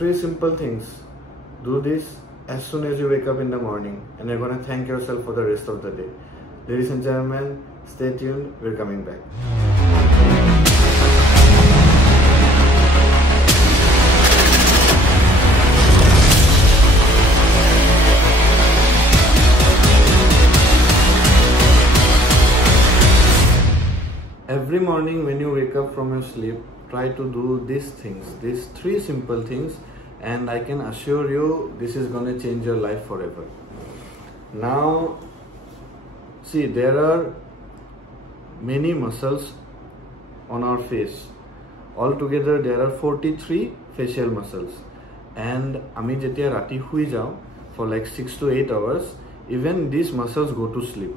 Three simple things. Do this as soon as you wake up in the morning, and you're gonna thank yourself for the rest of the day. Ladies and gentlemen, stay tuned. We're coming back. Every morning when you wake up from your sleep, try to do these things, these three simple things, and I can assure you this is going to change your life forever. Now, see, there are many muscles on our face. Altogether there are 43 facial muscles, and ami jetia rati hui jao for like 6 to 8 hours, even these muscles go to sleep.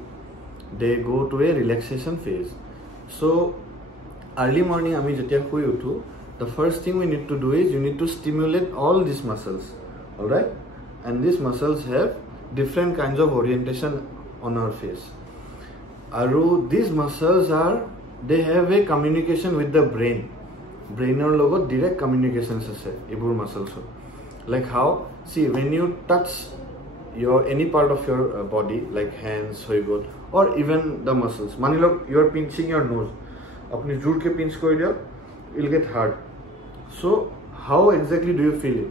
They go to a relaxation phase. So early morning ami jetia hui uthu, the first thing we need to do is you need to stimulate all these muscles, all right? And these muscles have different kinds of orientation on our face. Aru these muscles they have a communication with the brain. Brain or logo direct communications ase ebur muscles. Like how? See, when you touch any part of your body, like hands, hoigot, or even the muscles. Manilo, you are pinching your nose. Apni jood ke pinch koi diyo, it will get hard. So how exactly do you feel it?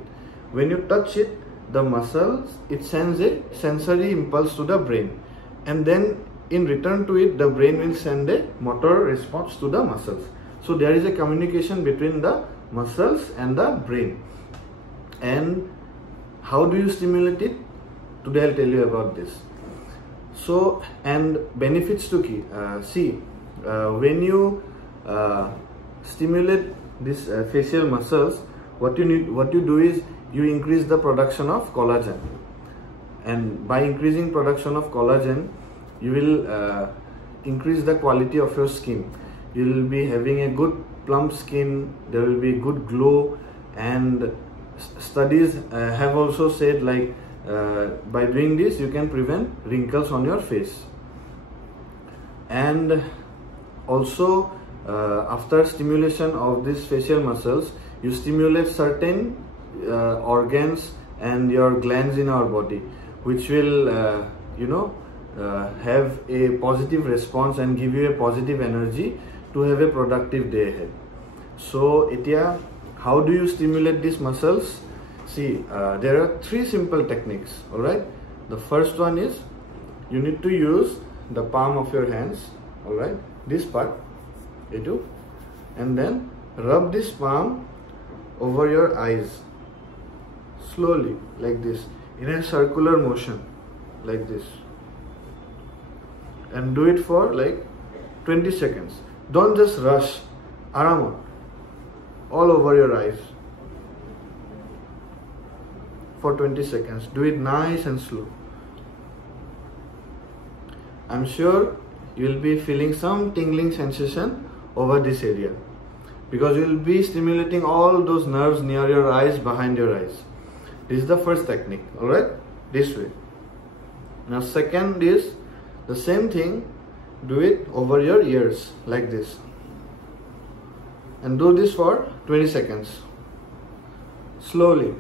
When you touch it, the muscles, it sends a sensory impulse to the brain, and then in return to it, the brain will send a motor response to the muscles. So there is a communication between the muscles and the brain. And how do you stimulate it? Today I'll tell you about this. So, and benefits to key. See, when you stimulate these facial muscles, what you do is you increase the production of collagen, and by increasing production of collagen, you will increase the quality of your skin. You will be having a good plump skin. There will be good glow, and studies have also said like by doing this you can prevent wrinkles on your face. And also after stimulation of these facial muscles, you stimulate certain organs and your glands in our body, which will have a positive response and give you a positive energy to have a productive day ahead. So Etia, how do you stimulate these muscles? See, there are three simple techniques, alright? The first one is you need to use the palm of your hands, alright? This part, and then rub this palm over your eyes, slowly, like this, in a circular motion, like this. And do it for like 20 seconds. Don't just rush, aram, all over your eyes. For 20 seconds. Do it nice and slow. I'm sure you'll be feeling some tingling sensation over this area, because you'll be stimulating all those nerves near your eyes, behind your eyes. This is the first technique, alright? This way. Now second is the same thing, do it over your ears, like this. And do this for 20 seconds. Slowly.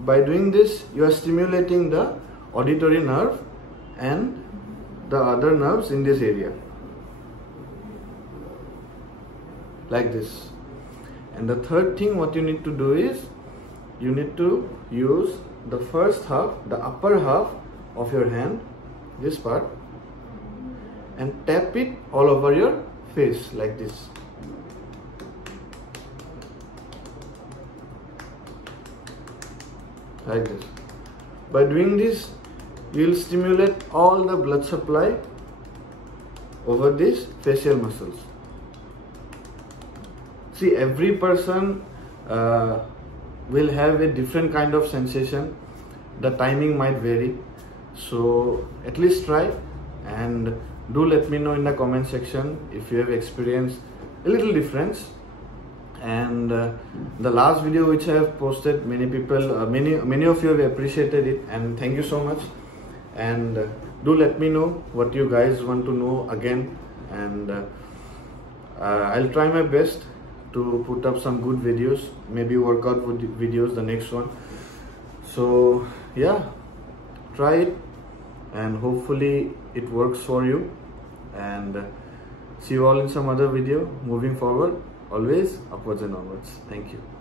By doing this, you are stimulating the auditory nerve and the other nerves in this area, like this. And the third thing what you need to do is you need to use the first half, the upper half of your hand, this part, and tap it all over your face, like this. Like this. By doing this, you will stimulate all the blood supply over these facial muscles. See, every person will have a different kind of sensation. The timing might vary. So at least try, and do let me know in the comment section if you have experienced a little difference. And the last video which I have posted, many people, many of you have appreciated it, and thank you so much. And do let me know what you guys want to know again, and I'll try my best to put up some good videos, maybe workout videos, the next one. So yeah, try it and hopefully it works for you, and see you all in some other video. Moving forward, always upwards and onwards. Thank you.